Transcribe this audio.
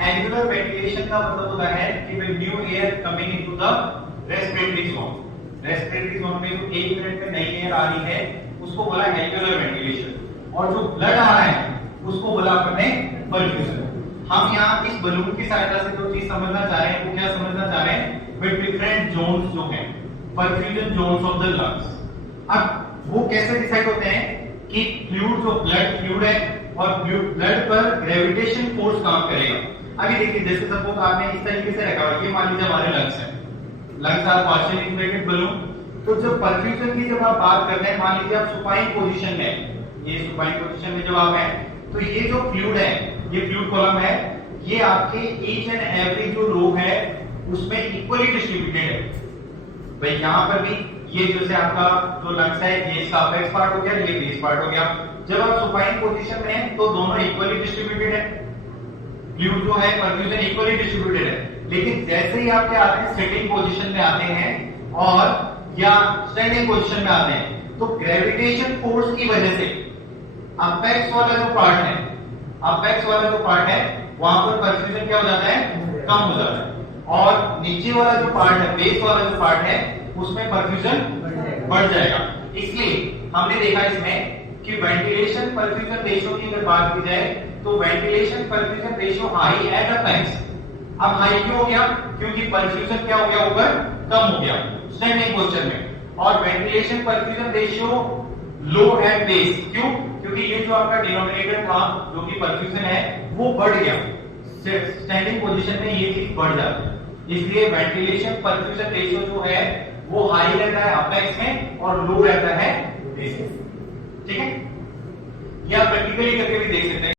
Alveolar ventilation का मतलब होता है कि when new air coming into the respiratory zone, respiratory zone में जो 1 मिनट में नई एयर आ रही है उसको बोला एल्वेलर वेंटिलेशन, और जो ब्लड आ रहा है उसको बोला अपने परफ्यूजन। हम यहाँ इस बलून की सहायता से जो चीज समझना चाह रहे हैं वो क्या समझना चाह रहे हैं, विद डिफरेंट जोन्स जो हैं, perfusion zones of the lungs. अब वो कैसे डिसाइड होते हैं कि फ्लूइड जो ब्लड फ्लूइड है और ब्लड पर ग्रेविटेशन फोर्स काम करेगा। अभी देखिए जैसे सपोज आपने इस तरीके से रखा हुआ, ये मान लीजिए हमारे लंग्स है, lungs are partially inflated balloon. तो जब परफ्यूजन की जब आप बात करते हैं, मान लीजिए आप सुपाइन पोजीशन में, ये सुपाइन पोजीशन में जब आप हैं, तो ये जो फ्लूइड है, ये फ्लूइड कॉलम है, ये आपके ईच एंड एवरी जो रो है उसमें इक्वली डिस्ट्रीब्यूटेड है। भाई यहाँ पर भी ये जैसे आपका जो लंग्स है, ये इसका अपेक्स पार्ट हो गया, ये बेस पार्ट हो गया। जब आप सुपाइन पोजीशन में हैं तो दोनों इक्वली डिस्ट्रीब्यूटेड है, फ्लूइड जो है परफ्यूजन इक्वली डिस्ट्रीब्यूटेड है। लेकिन जैसे ही आप क्या आते हैं, सिटिंग पोजीशन में आते हैं और या स्टैंडिंग पोजीशन में आते हैं, तो ग्रेविटेशन फोर्स की वजह से अपेक्स वाला जो पार्ट है, अपेक्स वाला जो पार्ट है वहां पर परफ्यूजन क्या हो जाता है, कम हो जाता है, और नीचे वाला जो पार्ट है, बेस वाला जो पार्ट है, उसमें परफ्यूजन बढ़ जाएगा। इसलिए हमने देखा इसमें कि वेंटिलेशन परफ्यूजन रेशियो की अगर बात की जाए तो ventilation perfusion ratio high at apex. अब हाई क्यों हो गया, क्योंकि परफ्यूजन क्या हो गया, ऊपर कम हो गया स्टैंडिंग पोजीशन में, और वेंटिलेशन परफ्यूजन रेशियो लो एट बेस। क्यों, क्योंकि ये जो आपका डिनोमिनेटर था जो कि परफ्यूजन है वो बढ़ गया, स्टैंडिंग पोजीशन में ये चीज बढ़ जाती है। इसलिए वेंटिलेशन परफ्यूजन रेशियो जो है वो हाई रहता है अपेक्स में और लो रहता है बेस में। ठीक है, ये आप प्रैक्टिकली करके भी देख सकते हैं।